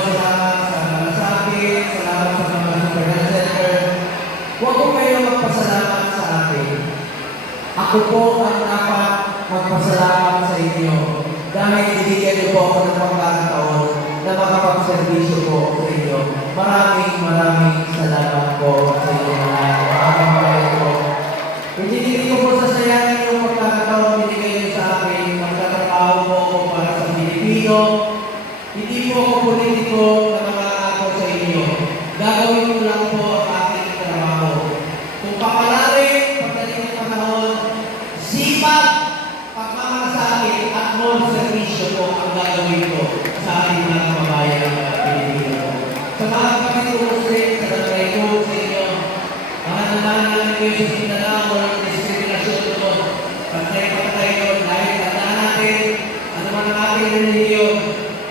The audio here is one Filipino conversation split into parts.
salamat sa malasakit, salamat sa mga superhealth center. Huwag ko kayo magpasalamat sa akin. Ako po ang dapat magpasalamat sa inyo dahil binigyan niyo po ako ng pagkakataon na makapagservisyo po sa inyo. Maraming salamat po sa inyo mga kababayan ko. Hindi ko po sasayangin yung pagkakataon binigay niyo sa akin. Magtatrabaho po ako para sa Pilipino. Hindi po ako politiko na mangangako sa inyo. Gagawin ko lang po ang aking trabaho. Kung papalarin, pagdating ng panahon, sipag, pagmamalasakit at more servisyo po ang gagawin ko sa aking mga kababayan ng Pilipino. Sa mga kapatid ko Muslim, sa dalaway ko sa inyo, mga naman namin kayo sa Mindanao, walang diskriminasyon doon. Patay-patay doon dahil tandaan natin, ano man ang ating relihiyon,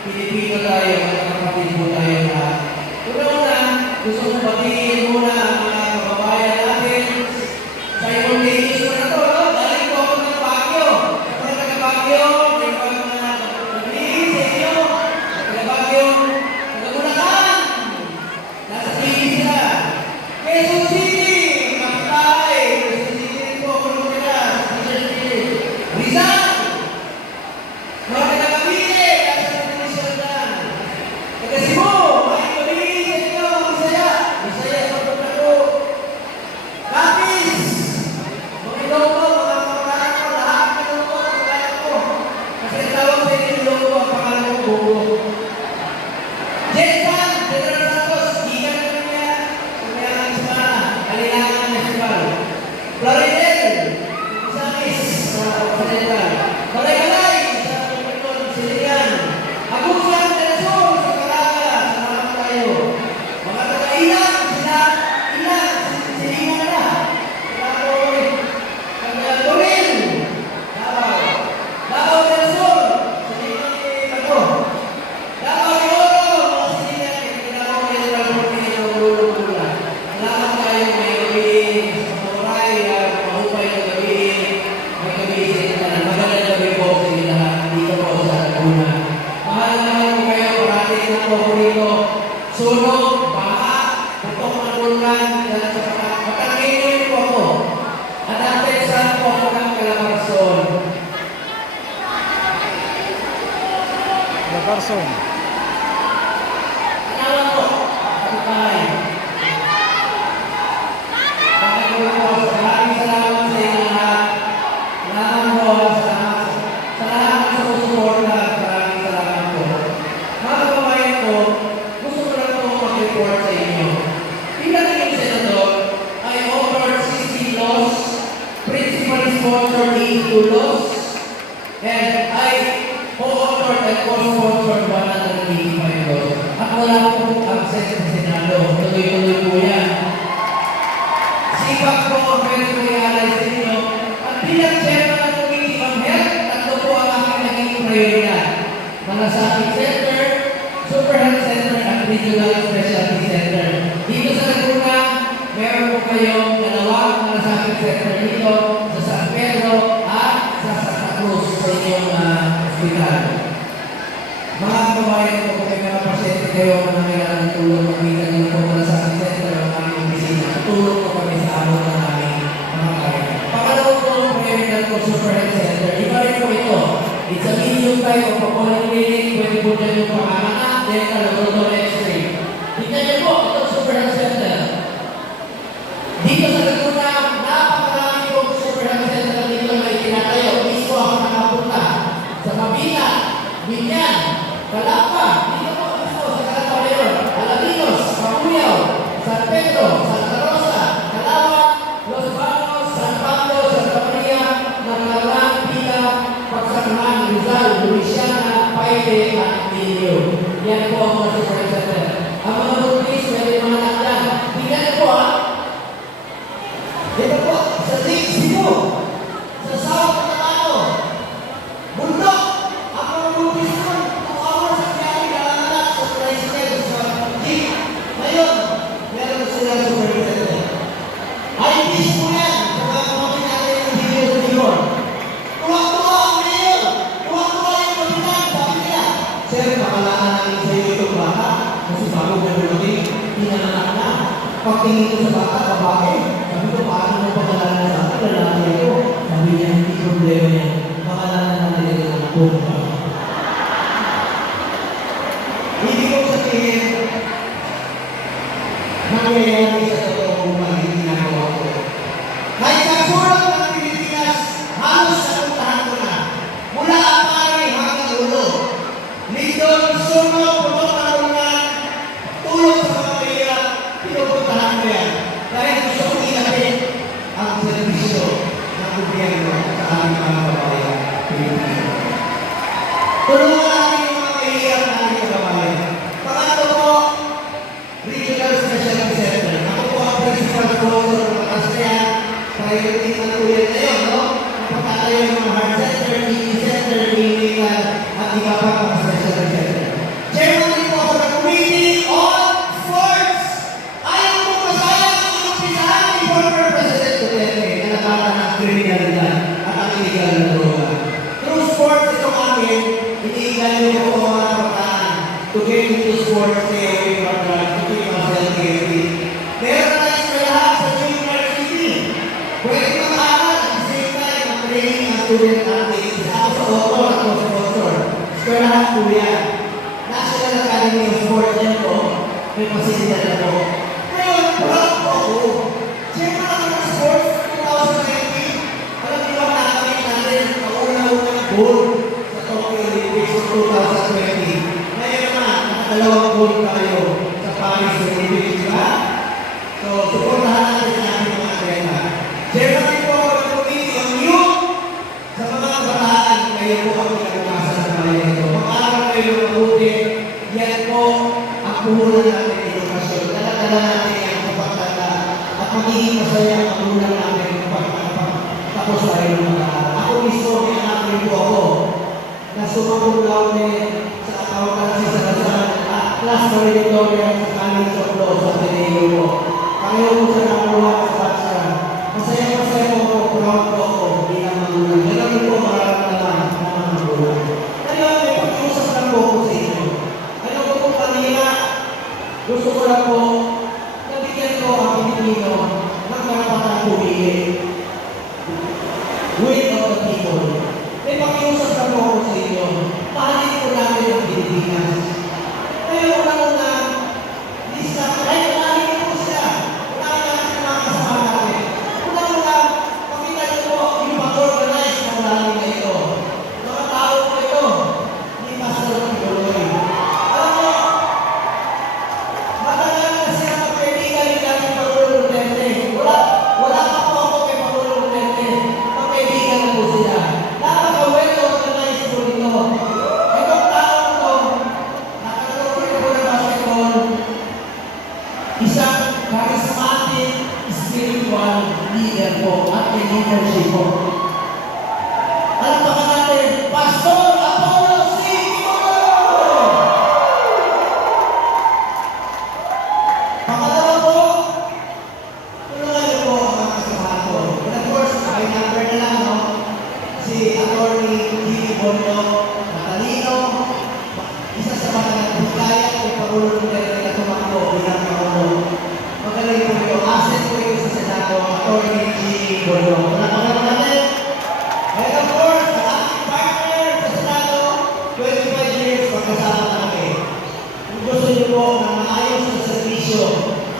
Pilipino tayo, mga kapatid po tayo lahat. Una-una, gusto kong batiin muna ang mga kababayan natin sa ibang days ko na ito, no? Dahil po ako ng Baguio. Ako na taga-Baguio, may mga nagbihis sa inyo. Taga-Baguio, taga-Bulacan. Nasa City sila. Quezon City, Kapitay. Quezon City rin po, kulong nila. Quezon City. Rizal. Mga taga-Cavite, nasa Pilipinas dyan. Taga-Cebu, may kabilis sa inyo, Bisaya. Bisaya sa pagkato. Lapis! Mga Ilonggo, mga kamag-anak ko, lahat ng Ilonggo, kamag-anak ko. Kasi tawag sa inyo Ilonggo, ang pangalan ko Bugo. Jetpan, General Santos, gigan na niya. Sumayang Semana, Kalilangan National. Floridel, Isamis, sa Occidental. Balay-balay, sa Pagkaton, Silian. Agusan, Teresol, sa Caraga, salamat tayo. Mga taga-ilang, sila, ilang, silingan na. Taga-Toril, Davao. Davao del Sur, silingan ito. Davao de Oro, mga silingan, kinagawa nila ng Pagkino, Lula. Salamat tayo, may gabi, sa Mamuray, mahupay na gabi, may gabi sa inyo na. Magandang gabi po sa inyo lahat, dito po sa Laguna. Mahal naman ko kayo, parating na po ko rito. Sunog, baha, putok ng bulkan, dahil sa patangin po ako. Adapted sa po ako ng Calabarzon. Calabarzon. Alam po, kapitay. Maraming salamat sa inyo lahat. Salamat po, salamat sa susuporta. Maraming salamat po. Mga kababayan ko, gusto ko lang po mag-report sa inyo. Bilang yung senador, I authored 60 laws, principally sponsored 82 laws, and I co-authored and co-sponsored 185 laws. At wala po absent sa Senado. Tuloy-tuloy po yan. Sipag po ang pwede ko i-alay sa inyo. At bilang chairman ng Committee on Health, tatlo po ang aking naging prioridad. Malasakit Center, Super Health Center, at Regional Specialty Center. Dito sa Laguna, meron po kayong dalawang malasakit center dito sa San Pedro at sa Santa Cruz sa inyong hospital. Mga kababayan ko, kung may mga pasyente kayo na kailangan ng tulong, makita nyo po malasakit center ang aming opisina. Tulong po kami sa araw ng aming mga kaya. Pangalawang po ang prioridad ko, Super Health Center. Iba rin po ito. It's a medium type of a polyclinic. Pwede po dyan yung panganak, dental, laboratory, x-ray. Tingnan niyo po, ito Super Health Center. Dito sa Laguna, napakarami pong Super Health Center dito may tinatayo. Mismo ako nakapunta sa Mabina, Binyan, Calapa, dito po mismo sa Calapa Mayor, Alaminos, Mabuyaw, San Pedro, Santa Rosa, Calawat, Los Banos, San Pablo, Santa Maria, Naglaran, Pila, Pagsamahan, Rizal, Louisiana, Paite, at Minyo. Yan po ang mga Super Health Center. Ang mga buntis, pwede mga naklan. Tingnan po dito po, sa Cebu, sa South Cotabato, bundok, ang mga buntis ko, 2 hours sa biyahe, kalanganak sa tricycle, sa jeep. Ngayon, meron sila Super Health Center. IPs po yan, sa mga kapatid natin yung video sa Timor. Tuwag-tuwa ang mayor, tuwag-tuwa yung pagkinan, sabi nila. Sir, makalaan namin sa iyo itong bata. pagtingin ko sa bata, babae, sabi ko, paano mo pangalanan sa akin? Lalaki ako. Sabi niya, hindi problema niya. Pangalanan natin ito ng puno. Hindi ko sabihin, nangyayari sa totoong buhay, hindi ginagawa ko. Kahit sa sulok ng Pilipinas, halos napuntahan ko na. Mula Apari hanggang ulo. Lindon, Suno, Putok na Ulman, tulong sa mga mahirap, pinupuntahan ko yan. Dahil gusto kong ilapit ang servisyo ng gobyerno sa aming mga kababayan, Pilipino. Tulungan natin yung mga mahirap na aming kababayan. Pangatlo po, Regional Special Center. Ako po ang principal sponsor ng Kasayan. Priority na po yan ngayon, no? Napagkatayo ng mga heart center, kidney center, clinical, at iba pa mga special center. Chairman din po ako ng Committee on Sports. Ayaw po masayang ang inumpisahan ni former President Duterte na nakata ng kriminalidad at ang illegal na droga. Through sports itong amin, iniigal niyo po ang mga kabataan to get into sports, stay away from drugs, to keep ourselves healthy. Meron na eskwelahan sa university. Pwede mag-aaral at the same time ang training ng student athletes. Ako sa author, ako sa sponsor. Eskwelahan po yan. National Academy of Sports yan po. May pasilidad na po. Ngayon, proud po ako. Siyempre ako ng sports 2019. Alam niyo ba nakamit natin ang una-unang goal sa Tokyo Olympics 2020. Ngayon naman, nakadalawang goal tayo sa Paris Olympics, di ba? So, supportahan natin ang ating mga atleta. Chairman din po ako ng Committee on Youth. Sa mga kabataan, kayo po ang pinag-umasan sa bayan ito. Mag-aaral kayo ng mabuti. Yan po ang puhunan natin ng edukasyon. Dala-dala natin ang kapagtanda at magiging masaya ang puhunan natin kapag tapos tayo ng mag-aaral. Ako mismo, may anak rin po ako na sumapulaw sa accountancy sa Lasal at class valedictorian sa College of Law sa Ateneo po. Kaya po sa nakuha sa Pasra. Masaya-masaya po ako, proud po ako bilang magulang. Ganun po mararamdaman ng mga magulang. Ngayon, may pag-iusap lang po ako sa inyo. Ano po po kanina, gusto ko lang po nabigyan ko ang Pilipino ng karapatang pumili. Will of the people. May pag-iusap lang po ako sa inyo. Pahalin po natin ang Pilipinas. Ngayon, una-una, lista, kahit pahalin po siya. Unahin natin ang mga kasama natin. Una-una, pakita niyo po yung pag-organize ng rally na ito. Mga tao po ito, ni Pastor Kibuloy. Alam mo, matagal na siya magkaibigan ni dating Pangulong Duterte. Wala pa po ako kay Pangulong Duterte. Magkaibigan na po sila. Napaka-well-organized po nito. Itong tao to, nakalaro po ng basketball, isang charismatic, spiritual leader po at may leadership po. Alam pa natin, Pastor Apollo C. Kibuloy! Pangalawa po, tulungan niyo po ang mga kasamahan ko. And of course, may number na lang, no? Si Atty. Gigi Bonlo, matalino, isa sa mga nagpugaya kay Pangulong Duterte na tumakbo bilang Pangulo. Magaling po ito. Asset po ito sa Senado, Atty. Gigi Bonlo. Palapakan natin. And of course, ang ating partner sa Senado, 25 years magkasama namin. Kung gusto niyo po ng maayos na servisyo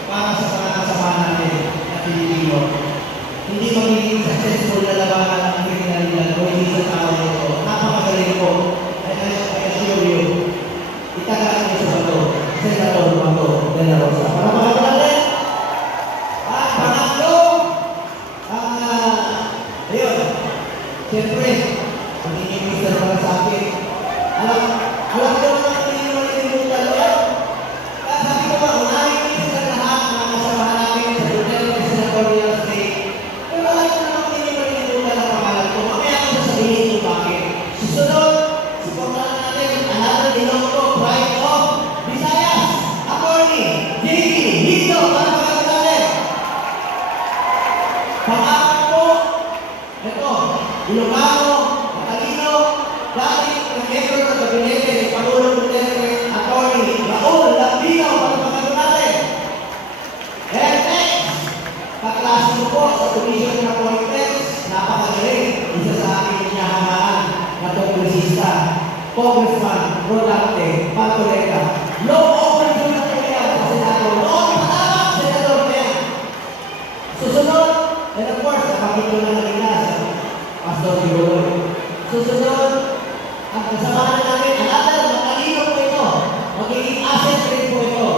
para sa mga kasama natin na Pilipino, hindi magiging successful na labanan ng kriminalidad o hindi sa tao nito. Napakagaling po. I assure you, itagaan niyo sa bato, Senator Bato de la Rosa. Para makakalalit! At pangatlo, ayun, siyempre, ang inyong Mr. Malasakit. Alam ko naman kung hindi naman inilutan yan. Sabi ko ba, unahin niyo sa lahat mga kasamahan namin sa Duterte Senatorial State. Pero ayaw ko naman hindi naman inilutan ang pangalan ko. Mamaya ako sasabihin kung bakit. Susunod, supportahan natin another Ilonggo Pride of Visayas, Atty. J.P. Hito, para makakalalit. Pang-apat po, ito, Ilocano, matalino, dating miyembro ng gabinete ni Pangulong Duterte, Atty. Raul Lambino, para makakalalit. And commission na appointments, napakagaling. Isa sa aking hinahangaan na kongresista, Congressman Rodante Marcoleta. Low overdue na po yan sa Senado. Noon patawag, Senador na yan. Susunod, and of course, napakit ko na kanina sa Pastor Tibuloy. Susunod, ang kasamahan namin, another, matalino po ito. Magiging asset rin po ito.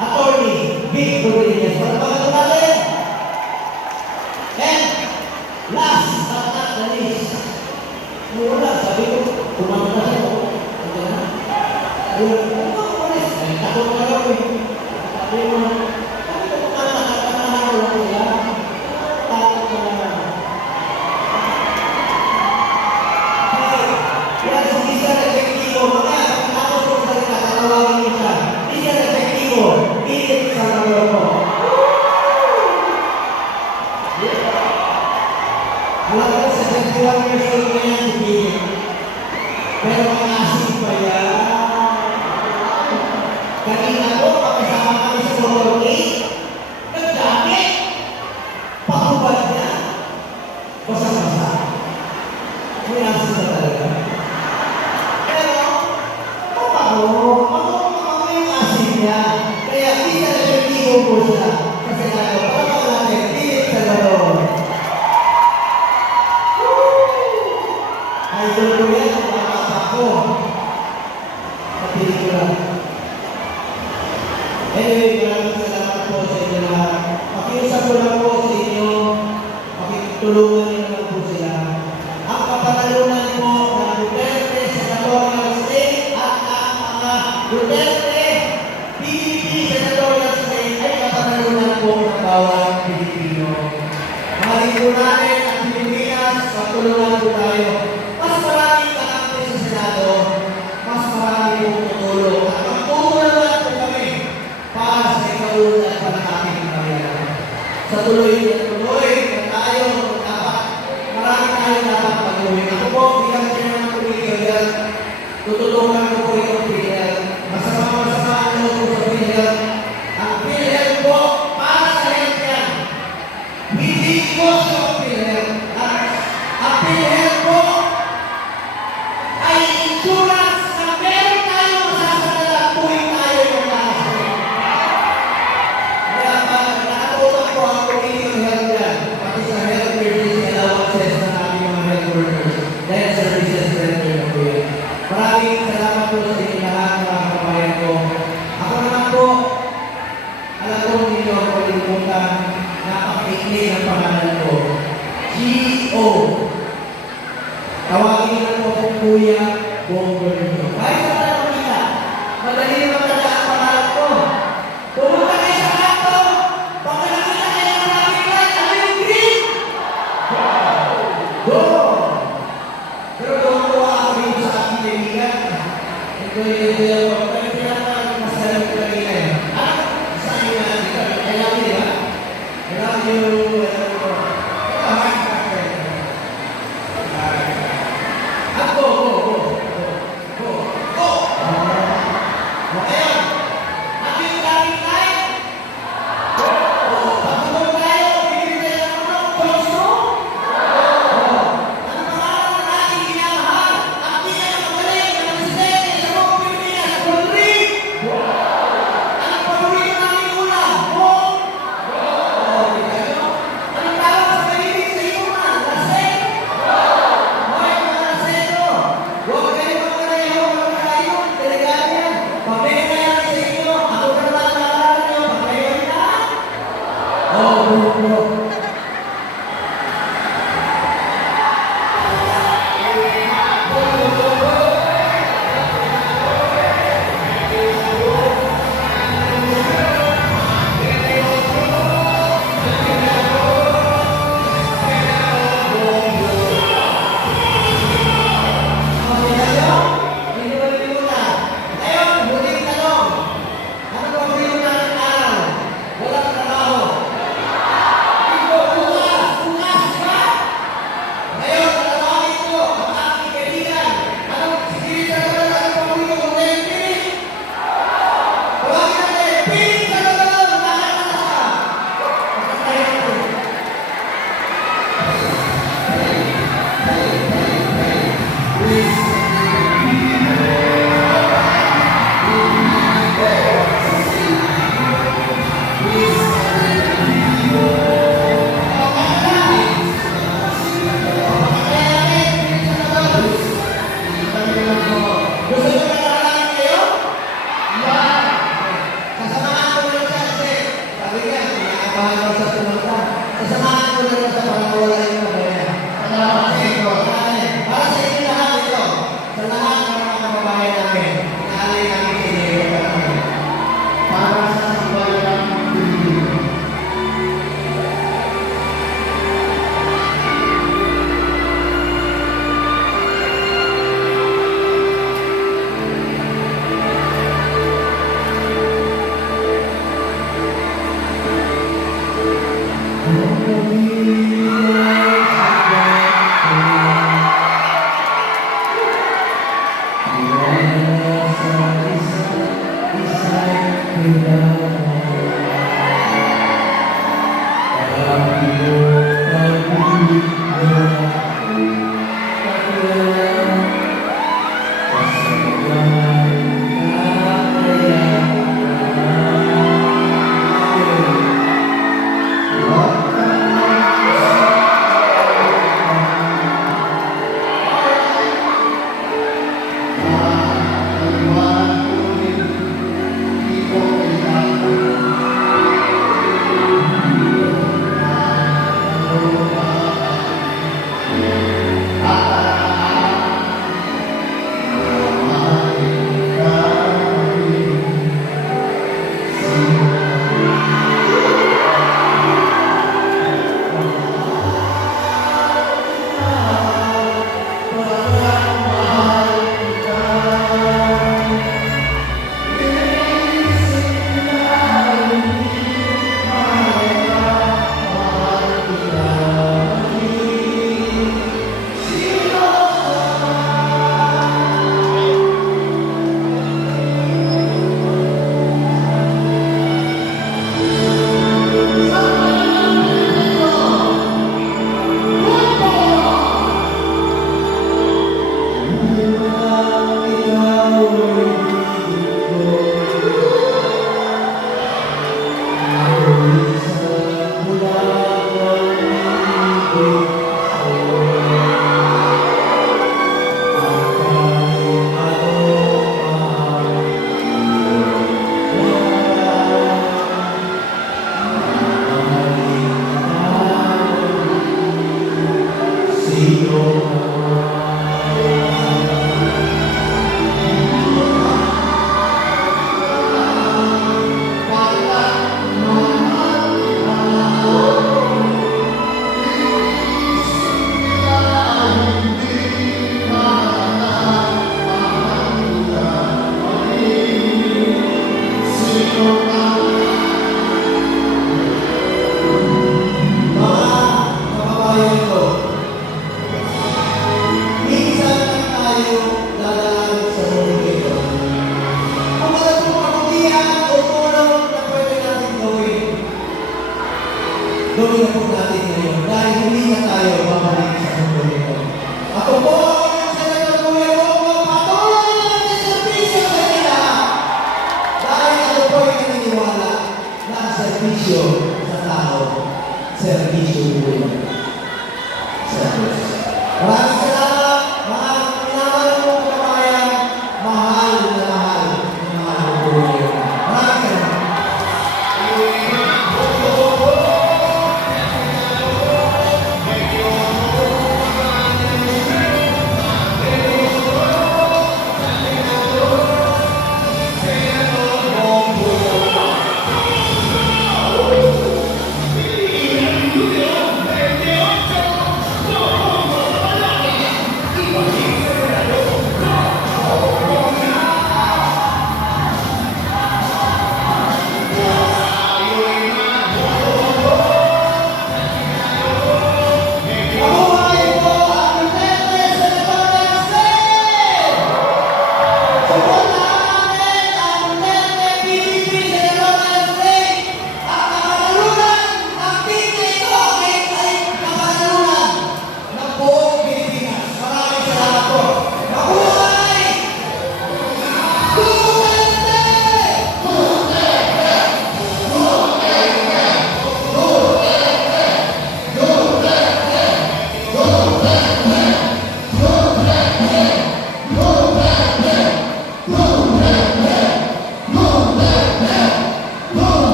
Attorney Vic Rodriguez. Pagpapagod natin. And last but not the least, muna, sabi ko, kumama na siya. Ano na? Ayun, umalis. Ay, takot na lang eh. Sabi mo, sabi ko, kumama ko siya. Takot na lang. Yan, si Mr. Efectivo. Kaya, pagkatapos ko sa rin, tatawagin niyo siya. Mr. Efectivo, init sa mga ko. Alam ko, sa 71 years old na yan, hindi. Pero mga asin pa yan. Kanina ko, pagkasama kami sa motorcade, nag-jacket, pakubad niya, basa-basa. May asin na talaga. Pero, ako yung asin niya. Kaya, hindi na nag-iibo po siya. Kasi ano, pagkakaw natin, pilit sa laro. Idol ko yan, ang bata ko. Kapili ko lang. Anyway, maraming salamat po sa inyo lahat. Pakiusap ko lang po sa inyo, pakitulungan niyo lang po sila. Ang kapanalunan po ng Duterte Senatorial State at ang mga Duterte PDP Senatorial State ay kapanalunan po ng bawat Pilipino. Mahalin po natin ang Pilipinas, pagtulungan po tayo. Mas maraming kakampi sa Senado, mas marami pong tutulong. At magtutulungan po kami para sa ikaunlad pa ng ating pamilya. Sa tuloy na tayo, marami tayo dapat pag-uwi. Ako po, bilang siya ng PhilHealth, tutulungan ko po itong PhilHealth. Masama ano po sa PhilHealth. Ang PhilHealth po, para sa health yan. Hindi ko sa PhilHealth. Ang PhilHealth po, ay insurance na meron tayo masasanala tuwing tayo yung nakasakit. Kaya nakatutok po ang community health yan, pati sa health emergency allowances ng ating mga health workers, dahil services center na po yan. Maraming salamat po sa inyo lahat, mga kabayan ko. Ako naman po, alam ko hindi ko ako limutan, napakaikli ang pangalan ko. G.O. Tawagin niyo po kung Kuya Bongbong nyo. Kahit sa tanong kita, madali naman talaga ang pangalan ko. Pumunta kayo sa kanto, baka nakita kayo ng traffic light, ano yung green? Go! Pero tuwa ako rin sa aking kaibigan. Ito yung pero pinaka-masalang ko kanina eh. Saan yung nandito? Kailangan nyo, ha? Kailangan nyo,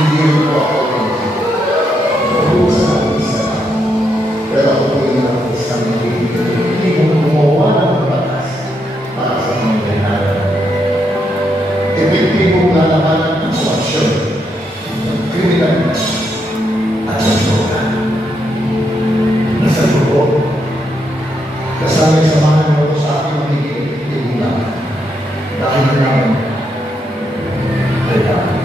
Hindi mo ako ubusan ang isa. Pero ako po yung ang isang hindi ko gumawa ng batas para sa pangyayaran. Epektibong lalabanan ng korupsyon, ng kriminalidad, at ng droga. Nasa grupo, kasama sa mga nanonood sa aking magiging epektibong laban. Dahil naman, kailangan.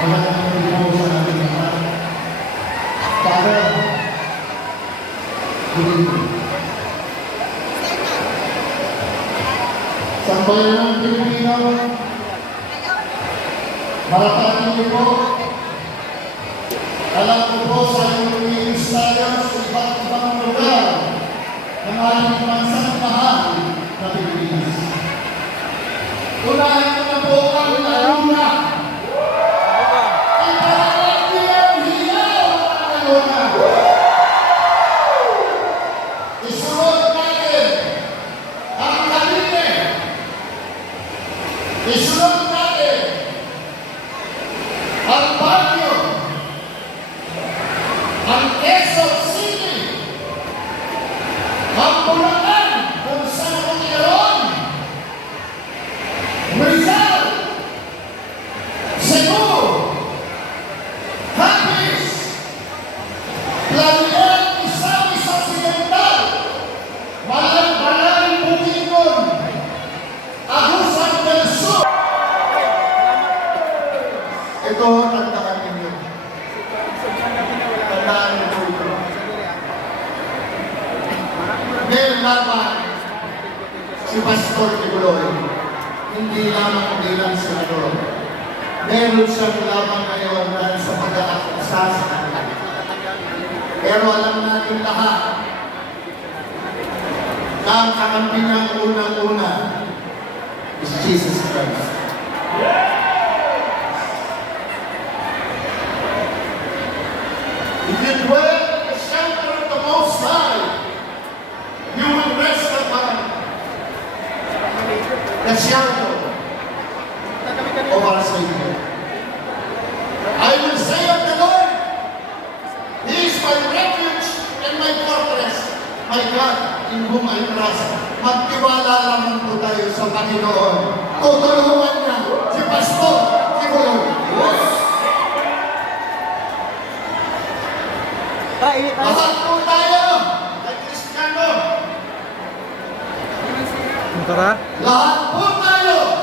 Magandang araw sa ating lahat. Father, good evening. Sambayan ng Pilipino, marapatan niyo po. Alam ko po sa inyong ministaryo sa iba't ibang lugar ng ating bansang mahal na Pilipinas. Unahin ko na po ang luna. Isunod natin ang Cavite. Isunod natin ang Baguio, ang Quezon City, ang Bulacan, kung saan ako mayroon, Rizal, Cebu, Capiz, Plaridel, Misamis Occidental, Balang-Balang, Bukidnon, Agusan del Sur. Ito, tandaan ninyo. Tandaan niyo po ito. May laban si Pastor Tibuloy, hindi lamang bilang senador. Meron siyang laban ngayon dahil sa pag-aaksa sa kanila. Pero alam natin lahat na ang kakampi niyang unang-una is Jesus Christ. If you dwell in the shelter of the Most High, you will rest upon the shadow of our Savior. I will say of the Lord, He is my refuge and my fortress, my God, in whom I trust. Magtiwala lamang po tayo sa Panginoon. Tutulungan niya si Pastor Tibuloy. Lahat po tayo ay Kristiyano. Lahat po tayo